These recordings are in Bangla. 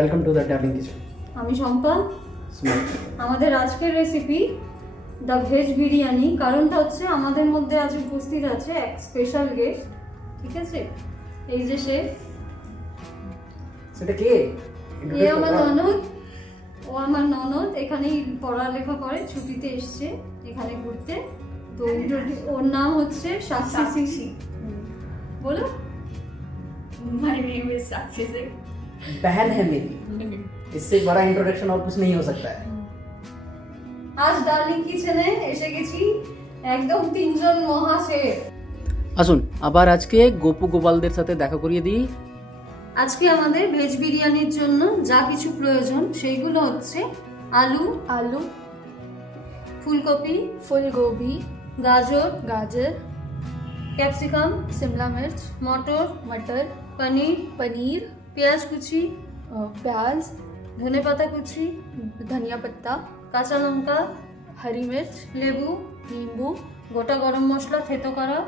Welcome to the darling kitchen. আমি সম্পা। আমাদের আজকের রেসিপি দ্য ভেজ বিরিয়ানি। কারণটা হচ্ছে আমাদের মধ্যে আজ উপস্থিত আছে এক স্পেশাল গেস্ট, ঠিক আছে? এই যে শেফ, সেটা কে? এ আমার ননদ। ও আমার ননদ, এখানেই পড়ালেখা করে, ছুটিতে এসছে এখানে ঘুরতে। তো ওর নাম হচ্ছে সাক্ষী সিং। বলো। My name is Sakshi Singh. बहन है मेरी, इससे बड़ा इंट्रोडक्शन और कुछ नहीं हो सकता है। আজ ডার্লিং কিচেনে এসে গেছি একদম তিনজন মহা শেফ। আসুন আবার আজকে গোপু গোপালদের সাথে দেখা করিয়ে দিই। আজকে আমাদের ভেজ বিরিয়ানির জন্য যা কিছু প্রয়োজন সেইগুলো হচ্ছে आलू, ফুলকপি, फूल गोभी, গাজর, गाजर, ক্যাপসিকাম, शिमला मिर्च, মটর, मटर, পনির, पनीर, পেঁয়াজ কুচি, प्याज, ধনেপাতা কুচি, धनिया पत्ता, কাঁচা লঙ্কা, हरी मिर्च, লেবু, नींबू, গোটা গরম মশলা থেতো করা,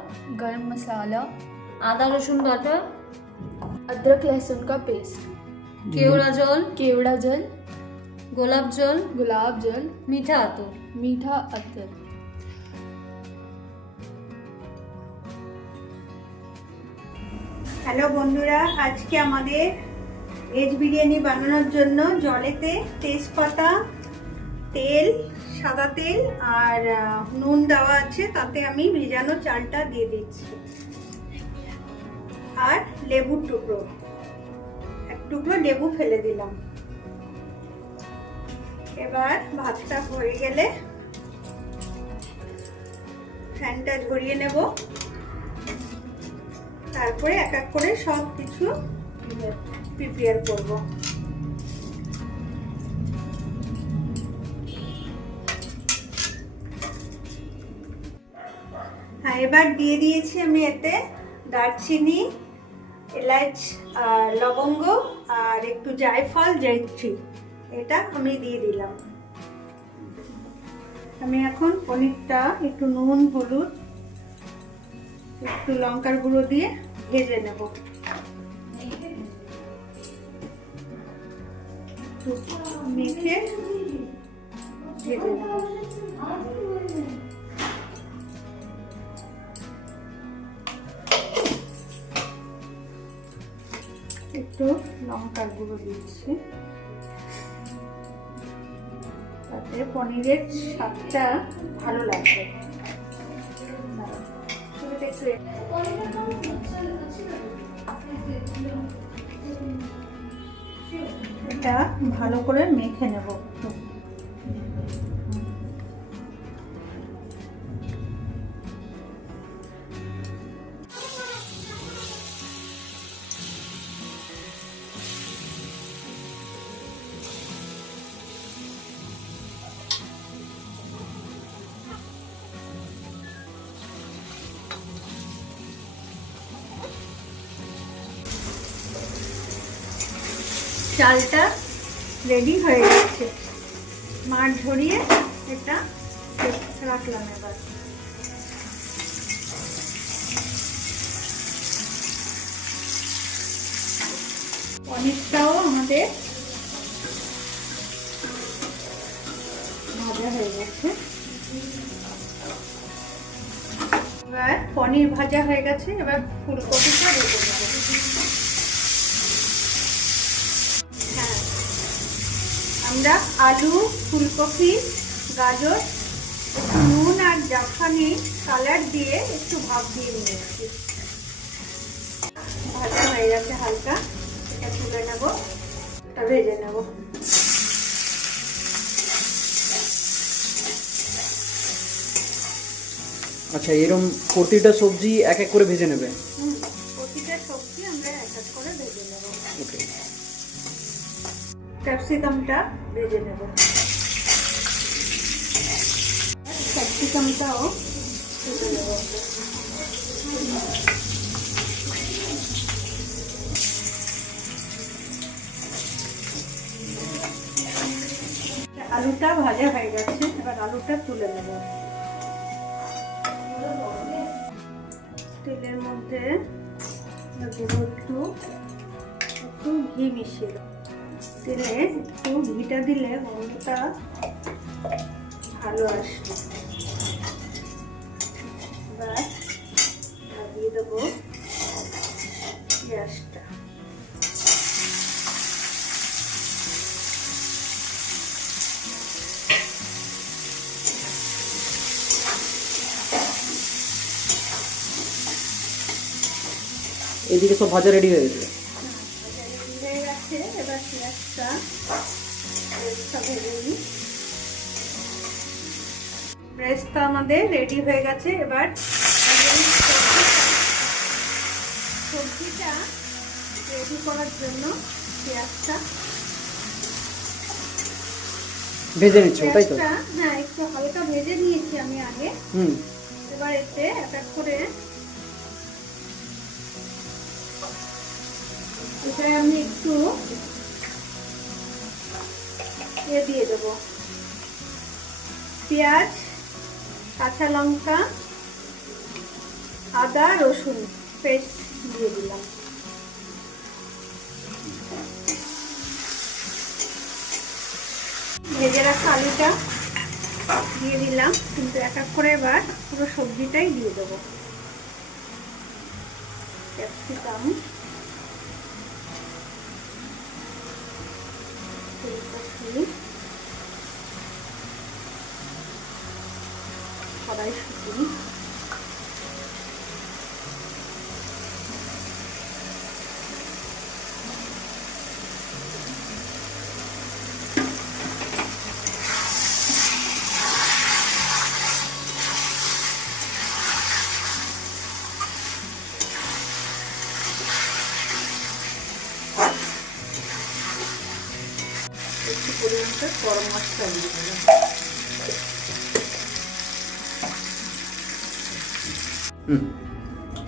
गरम मसाला, আদা রসুন बाटा, अदरक लहसुन का पेस्ट, কেওড়া জল, केवड़ा जल, গোলাপ জল, गुलाब जल, মিঠা আতর। मीठा अतर। হ্যালো বন্ধুরা, আজকে আমাদের ভেজ বিরিয়ানি বানানোর জন্য জলেতে তেজপাতা, তেল, সাদা তেল আর নুন দেওয়া আছে। তাতে আমি ভেজানো চালটা দিয়ে দিচ্ছি আর লেবুর টুকরো, এক টুকরো লেবু ফেলে দিলাম। এবার ভাতটা হয়ে গেলে ফ্যানটা ঝরিয়ে নেব। তারপরে এক এক করে সব কিছু প্রিপেয়ার করব। হ্যাঁ, এবার দিয়ে দিয়েছি আমি এতে দারচিনি, এলাচ, আর লবঙ্গ আর একটু জায়ফল, জয়ত্রী, এটা আমি দিয়ে দিলাম। আমি এখন পনিরটা একটু নুন, হলুদ, একটু লঙ্কার গুঁড়ো দিয়ে ভেজে নেব। মেখে ভেজে নেব। একটু লঙ্কার গুঁড়ো দিচ্ছি, তাতে পনিরের স্বাদটা ভালো লাগবে। এটা ভালো করে মেখে নেব। চালটা রেডি হয়ে গেছে, মাঠ ঝরিয়ে এটা রাখলাম। এবার পনিরটাও আমাদের ভাজা হয়ে গেছে। এবার পনির ভাজা হয়ে গেছে, এবার ফুলকপিটা ভেজে নেব। আমরা আলু, ফুলকপি, গাজর, একটু নুন আর জাফরানি কালার দিয়ে একটু ভাপ দিয়ে নিয়েছি। ভাজা হয়ে গেছে হালকা, এটা তুলে নেব, এটা ভেজে নেব। আচ্ছা, এরকম প্রতিটা সবজি এক এক করে ভেজে নেবে? প্রতিটা সবজি আমরা এক এক করে ভেজে নেব। ওকে। ক্যাপসিকামটা ভেজে নেব। ক্যাপসিকামটাও ভেজে নেব। আলুটা ভাজা হয়ে গেছে, এবার আলুটা তুলে নেব। তেলের মধ্যে একটু ঘি মিশিয়ে তেলে একটু ঘিটা দিলে গন্ধটা ভালো আসবে। এবার দিয়ে দেবো পেঁয়াজটা। এদিকে সব ভাজা রেডি হয়ে গেছে। হয়ে গেছে, এবার পেঁয়াজটা ভেজে নিই। ব্রেস্টটা আমাদের রেডি হয়ে গেছে। এবার সবজিটা রেডি করার জন্য পেঁয়াজটা ভেজে নিচ্ছ তাই তো? হ্যাঁ, একটু হালকা ভেজে নিয়েছি আমি আগে। এবার এতে এক এক করে এটাই আমি একটু দিয়ে দেবো পেঁয়াজ, কাঁচা লঙ্কা, আদা রসুন পেস্ট দিয়ে দিলাম। ভেজে রাখা আলুটা দিয়ে দিলাম, কিন্তু এক এক করে এবার পুরো সবজিটাই দিয়ে দেবো। ক্যাপসিকাম, কড়াইশুঁটি, একটু পরিমাণটা গরম মশলা দিয়ে দিলাম।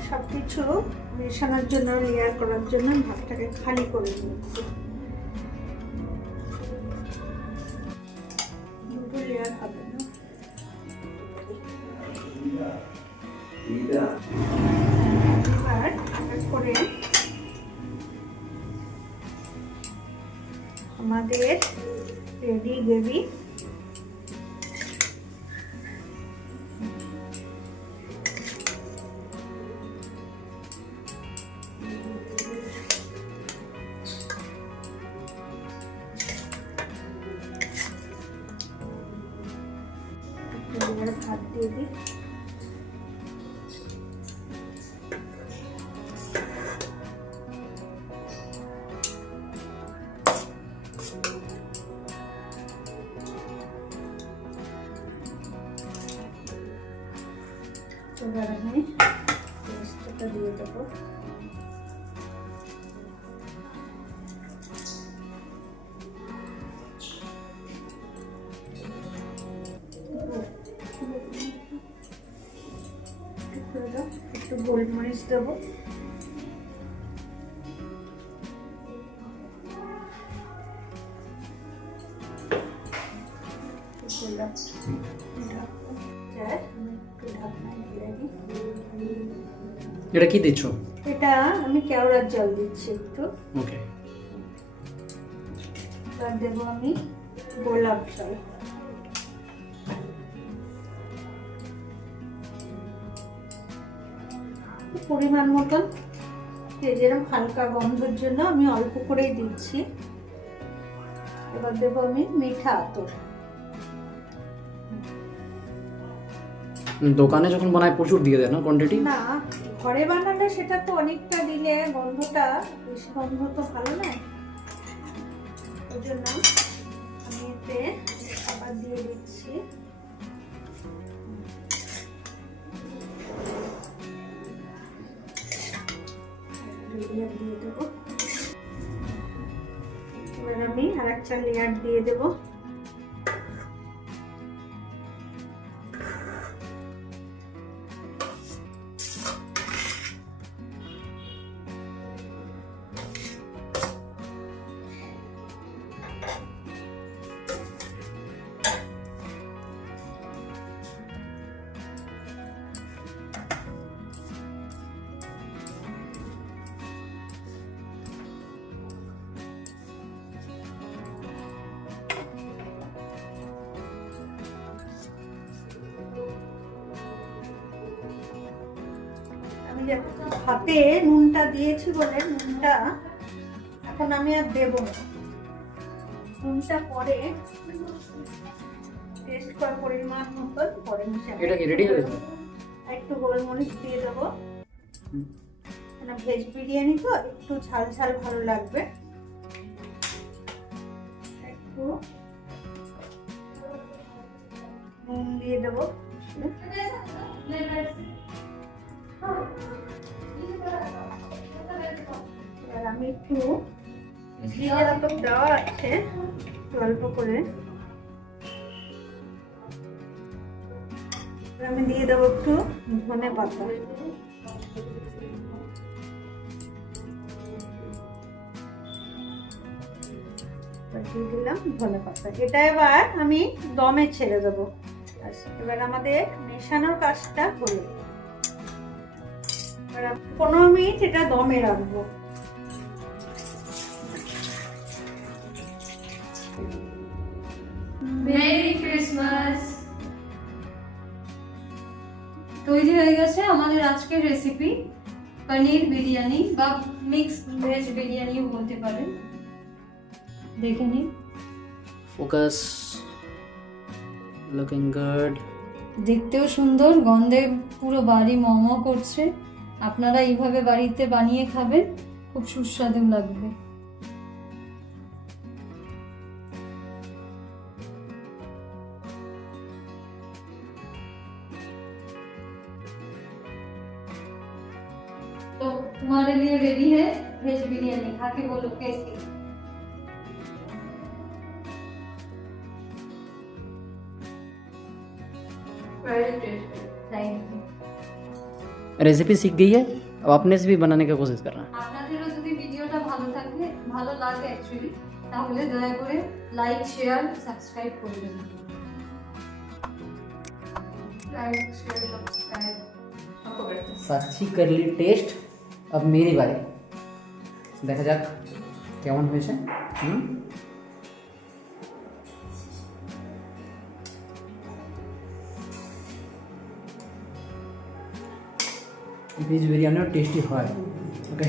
সবকিছু মেশানোর জন্য, লেয়ার করার জন্য ভাতটাকে খালি করে নিচ্ছি। দুটো লেয়ার হবে না। এবার এক করে আমাদের রেডি গ্রেভি ভাত দিয়ে দিই। এবার আমি পেস্টটা দিয়ে দেবো। একটু গোলমরিচ দেবো। এটা কি দিচ্ছ? এটা আমি কেওড়ার জল দিচ্ছি একটু। ওকে। এবার দেবো আমি গোলাপ জল। পরিমাণ মতন, যেরকম হালকা গন্ধের জন্য আমি অল্প করেই দিচ্ছি। এবার দেবো আমি মিঠা আতর। দোকানে যখন বানায় প্রচুর দিয়ে দেয় না কোয়ান্টিটি? না, ঘরে বানালে সেটা তো অনেকটা দিলে গন্ধটা, বেশি গন্ধ তো ভালো নয়, ওই জন্য আমি এতে আবার দিয়ে দিচ্ছি দিয়ে দেবো। এবার আমি আর একটা লেয়ার দিয়ে দেবো। ভাতে নুনটা দিয়েছি বলে নুনটা এখন আমি আর দেবো না, নুনটা পরে টেস্ট করার পরিমাণ মতন পরে মিশাবো। এটা কি রেডি হয়েছে? একটু গোলমরিচ দিয়ে দেবো, মানে ভেজ বিরিয়ানি তো একটু ঝাল ঝাল ভালো লাগবে। একটু নুন দিয়ে দেবো, এবার আমি একটু জিরে তো দেওয়া আছে অল্প করে, আমি দিয়ে দেবো একটু ধনে পাতা, দিয়ে দিলাম ধনে পাতা। এটা এবার আমি দমে ছেড়ে দেবো। এবার আমাদের মেশানোর কাজটা হলো, 15 মিনিট এটা দমে রাখবো। Merry Christmas. তৈরি হয়ে গেছে আমাদের আজকের রেসিপি পনির বিরিয়ানি বা মিক্স ভেজ বিরিয়ানিও বলতে পারেন। দেখে নিন, ফোকাস, লুকিং গুড। দেখতেও সুন্দর, গন্ধে পুরো বাড়ি মম করছে। আপনারা এইভাবে বাড়িতে বানিয়ে খাবেন, খুব সুস্বাদু লাগবে। तो तुम्हारे लिए रेडी है वेज बिरयानी, खा के बोलो कैसी। Thank you. रेसिपी सीख गई है, अब अपने से भी बनाने की कोशिश करना। আপনাদেরও যদি ভিডিওটা ভালো লাগে অ্যাকচুয়ালি, তাহলে দয়া করে লাইক শেয়ার সাবস্ক্রাইব করে দেবেন। লাইক শেয়ার সাবস্ক্রাইব সাক্ষী করলি টেস্ট, अब मेरी बारी। দেখা যাক কেমন হয়েছে। ভেজ বিরিয়ানিও টেস্টি হয়। ওকে।